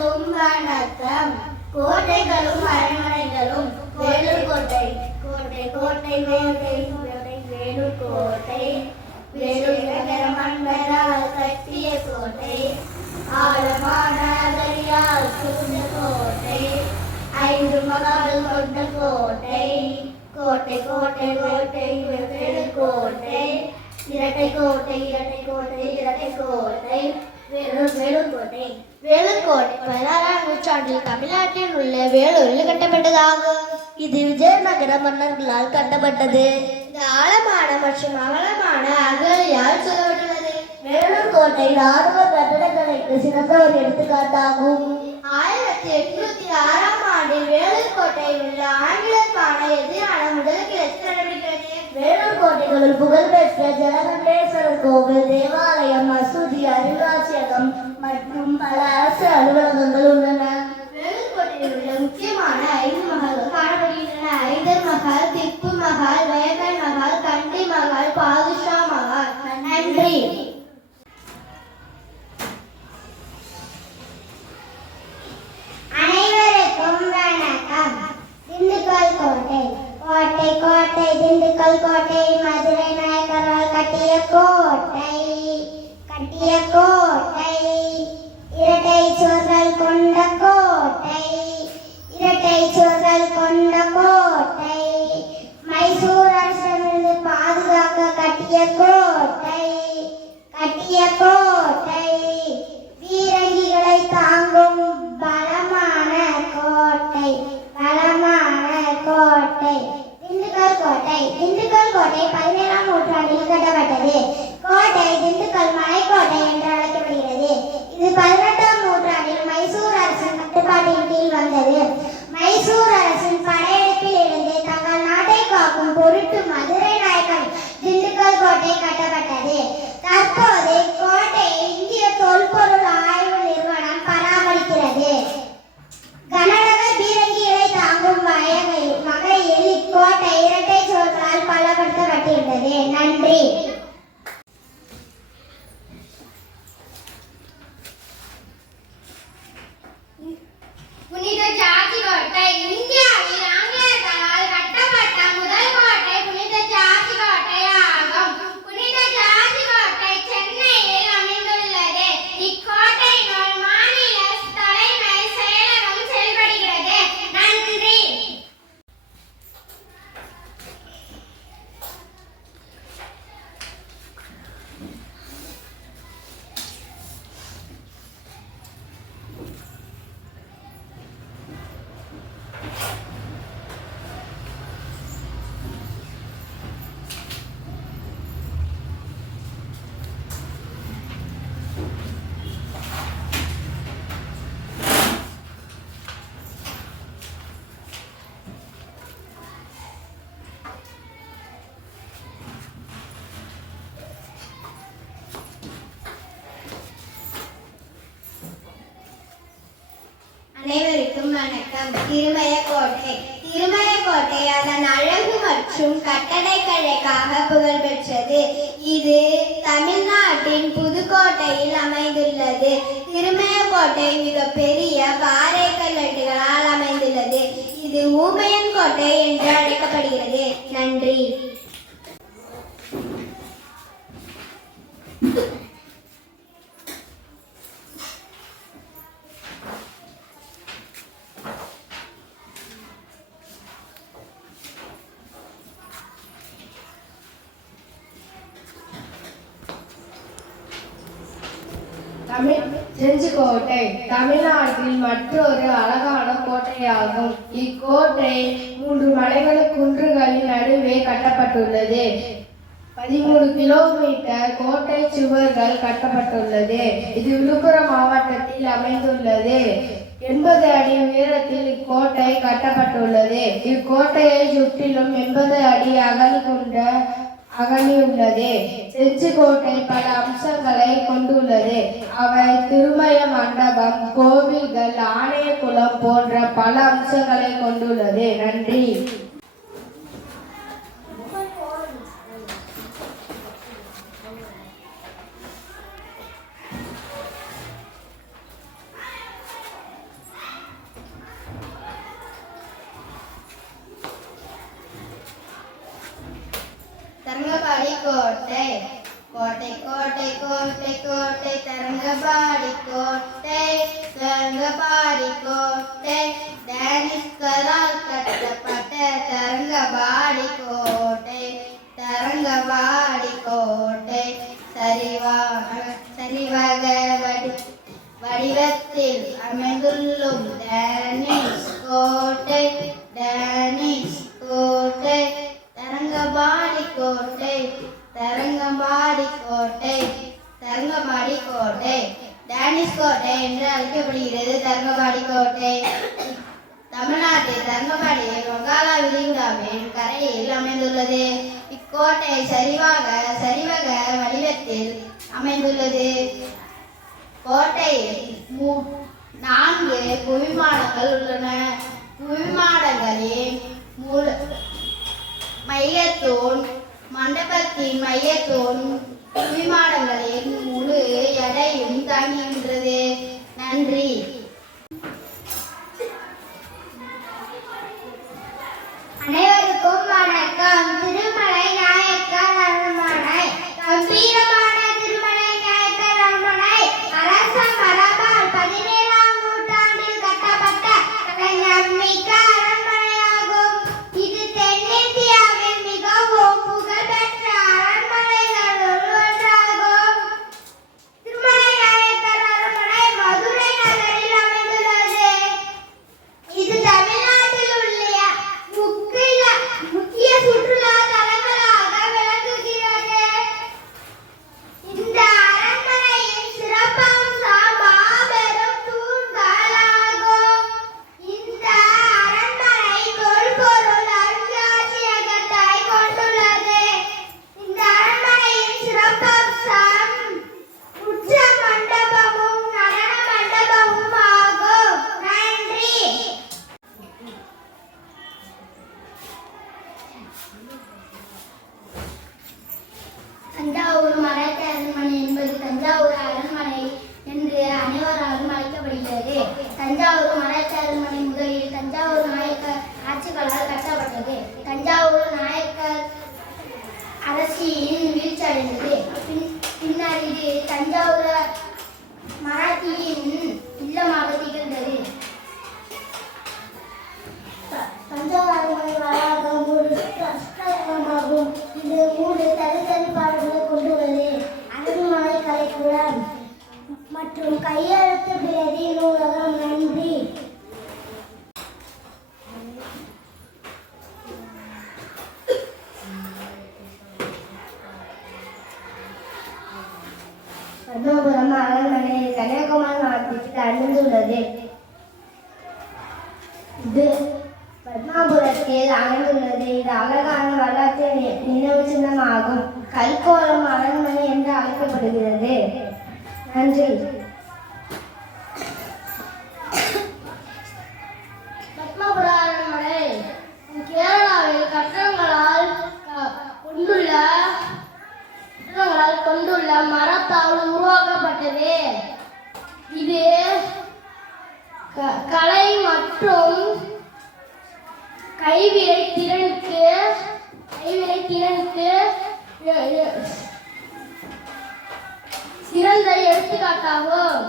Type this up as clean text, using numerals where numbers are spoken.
அனைவருக்கும் வணக்கம். கோட்டைகளும் அரண்மனைகளும் வேலூர் கோட்டை. கோட்டை கோட்டை கோட்டை கோட்டை வேலூர் கோட்டை. வேலூர் நகர மன்னரால் கட்டிய கோட்டை. ஆழமான அகழியால் சூழ்ந்த கோட்டை. 5 மகால்கள் கொண்ட கோட்டை. கோட்டை கோட்டை கோட்டை வேலூர் கோட்டை. இரட்டை கோட்டை இரட்டை கோட்டை இரட்டை கோட்டை வேலூர் கோட்டை. வேலூர் கோட்டை 16ஆம் நூற்றாண்டில் தமிழ்நாட்டில் உள்ள வேலூரில் கட்டப்பட்டதாகும். இது விஜயநகர மன்னர்களால் கட்டப்பட்டது. இந்த ஆழமான மற்றும் அகலமான அகழியால் சூழப்பட்டுள்ளது. வேலூர் கோட்டை ராணுவ கட்டடக்கலைக்கு சிறந்த ஒரு எடுத்துக்காட்டாகும். 1806ஆம் ஆண்டில் வேலூர் கோட்டையில் உள்ள ஆங்கிலத்துக்கான எதிரான முதல் கிளர்ச்சி நடைபெற்றது. வேலூர் கோட்டைகளில் புகழ்பெற்ற ஜலகண்டேஸ்வரர் கோவில், தேவாலயம், மசூதி, அருங்காட்சியகம் மற்றும் பல அரசு அலுவலகங்கள் உள்ளன. வேலூர் கோட்டையில் உள்ள முக்கியமான 5 மகால்கள் காணப்படுகின்றன. ஐதர் மகால், திப்பு மகால், வேங்கன் மகால், கண்டி மகால், பாதுஷா மகால். நன்றி. அனைவருக்கும் வணக்கம். திண்டுக்கல் கோட்டை. கோட்டை கோட்டை திண்டுக்கல் கோட்டை மதுரை நாயக்கரால் கட்டிய கோட்டை. கட்டிய கோட்டை. இரட்டை சுவர்கள் கொண்ட கோட்டை. இரட்டை சுவர்கள் கொண்ட கோட்டை. மைசூர் அரசிடமிருந்து பாதுகாக்க கட்டிய கோட்டை. கட்டிய கோட்டை. வீரங்கிகளை தாங்கும் பலமான கோட்டை. பலமான கோட்டை. திண்டுக்கல் கோட்டை. திண்டுக்கல் கோட்டை 17ஆம் நூற்றாண்டில் கட்டப்பட்டது. கோட்டை திண்டுக்கல் மலைக்கோட்டை என்று அழைக்கப்படுகிறது. இது 18ஆம் நூற்றாண்டில் மைசூர் அரசின் கட்டுப்பாட்டின் கீழ் வந்தது. மைசூர் அரசின் படையெடுப்பில் இருந்து தங்கள் நாட்டை காக்கும் பொருட்டு மதுரை நாயக்கர் திண்டுக்கல் கோட்டை கட்டப்பட்டது. தற்போது கோட்டையை இந்திய தொல்பொருள் ஆய்வு நிறுவனம் பராமரிக்கிறது. கனரக பீரங்கிகளை தாங்கும் வகையில் இக்கோட்டை இரட்டை சுவர்களால் பலப்படுத்தப்பட்டிருந்தது. நன்றி. புனித ஜார்ஜ் கோட்டை. இந்தியாவில் ஆங்கிலேயர்களால் கட்டப்பட்ட முதல் கோட்டை புனித ஜார்ஜ் கோட்டை ஆகும். புனித ஜார்ஜ் கோட்டை சென்னையில் அமைந்துள்ளது. இக்கோட்டையினுள் மாநில தலைமை செயலகம் செயல்படுகிறது. நன்றி. அனைவருக்கும் வணக்கம். திருமயக்கோட்டை. திருமயக்கோட்டை அதன் அழகு மற்றும் கட்டடக்கலைக்காக புகழ்பெற்றது. இது தமிழ்நாட்டின் புதுக்கோட்டையில் அமைந்துள்ளது. திருமயக்கோட்டை மிக பெரிய பாறை கல்வெட்டுகளால் அமைந்துள்ளது. இது ஊமையன் கோட்டை என்று அழைக்கப்படுகிறது. நன்றி. செஞ்சிக்கோட்டை தமிழ்நாட்டில் மற்றொரு அழகான கோட்டையாகும். இக்கோட்டை 3 மலைகள் குன்றுகளின் நடுவே கட்டப்பட்டுள்ளது. 13 கிலோமீட்டர் கோட்டை சுவர்கள் கட்டப்பட்டுள்ளது. இது விழுப்புரம் மாவட்டத்தில் அமைந்துள்ளது. 80 அடி உயரத்தில் இக்கோட்டை கட்டப்பட்டுள்ளது. இக்கோட்டையை சுற்றிலும் 80 அடி அகழி உள்ளது. செஞ்சிக்கோட்டை பல அம்சங்களை கொண்டுள்ளது. அவை திருமய மண்டபம், கோவில்கள், ஆணையக்குளம் போன்ற பல அம்சங்களை கொண்டுள்ளது. நன்றி. கோட்டை கோட்டை கோட்டை கோட்டை கோட்டை தரங்கம்பாடி கோட்டை தரங்கம்பாடி கோட்டை டேனிஸ்கரால் கட்டப்பட்ட தரங்கம்பாடி கோட்டை தரங்கம்பாடி கோட்டை சரிவக வடிவத்தில் அமைந்துள்ளும் டேனிஷ் கோட்டை டேனிஷ் கோட்டை தரங்கம்பாடி கோட்டை தரங்கம்பாடி கோட்டை தரங்கம்பாடி கோட்டை டேனிஷ் கோட்டை என்று அழைக்கப்படுகிறது. தரங்கம்பாடி கோட்டை தமிழ்நாட்டில் தரங்கம்பாடி வங்காள விரிகுடாவின் கரையில் அமைந்துள்ளது. இக்கோட்டை சரிவக வடிவத்தில் அமைந்துள்ளது. கோட்டையில் 4 புவிமாடங்கள் உள்ளன. புவிமாடங்களின் மையத்தூண் மண்டபத்தின் மையத்தூண் புவிமாடங்களின் முழு எடையும் தாங்குகின்றது. நன்றி. அனைவருக்கும் வணக்கம். திருமலை நாயக்கர் அரண்மனை கம்பீரமான திருமலை நாயக்கர் அரண்மனை அரச மரபால் 17ஆம் நூற்றாண்டில் கட்டப்பட்ட கலைநன்மிக்க அரண்மனையாகும். இது தென்னிந்தியாவில் மிகவும் புகழ்பெற்ற அரண்மனைகளுள் ஒன்றாகும். திருமலை நாயக்கர் அரண்மனை மதுரை நகரில் அமைந்துள்ளது. இது தமிழ்நாட்டில் உள்ள முக்கிய சுற்றுலா தலங்களாக விளங்குகிறது. இந்த அரண்மனையின் சிறப்பம்சம் மாபெரும் தூண்கள் ஆகும். இந்த அரண்மனை தொல்பொருள் அருங்காட்சியகத்தை கொண்டுள்ளது. இந்த அரண்மனையின் சிறப்பம்சம் உச்ச மண்டபமும் நடன மண்டபமும் ஆகும். நன்றி. தஞ்சாவூர் மராட்டிய அரண்மனை என்பது தஞ்சாவூர் அரண்மனை என்று அனைவராலும் அழைக்கப்படுகிறது. தஞ்சாவூர் மராட்டிய அரண்மனை முதலில் தஞ்சாவூர் நாயக்கர் ஆட்சிகளால் கட்டப்பட்டது. தஞ்சாவூர் நாயக்கர் அரசியின் வீழ்ச்சி அடைந்தது. பின்னர் இது தஞ்சாவூர் மராட்டியின் இல்லமாக திகழ்ந்தது. தஞ்சாவூர் அரண்மனை வளாகம் ஒரு சுற்றுலாமாகும். இது 3 தனித்தனி பாடல்களை கொண்டுள்ளது. அரண்மனை கலைக்கூடம் மற்றும் கையெழுத்து பிரதி நூலகம். நன்றி. பத்மபுரம் அரண்மனை கன்னியாகுமரி மாவட்டத்தில் அமைந்துள்ளது. இது பத்மாபுரத்தில் அமைந்துள்ளது. இது அழகான வரலாற்று நினைவு சின்னமாகும். கல்கோளம் அரண்மனை என்று அழைக்கப்படுகிறது. நன்றி. பத்மபுர அரண்மனை கேரளாவில் கட்டடங்களால் கொண்டுள்ள மரத்தால் உருவாக்கப்பட்டது. இது கலை மற்றும் கைவினை திறனுக்கு சிறந்த எடுத்துக்காட்டாகும்.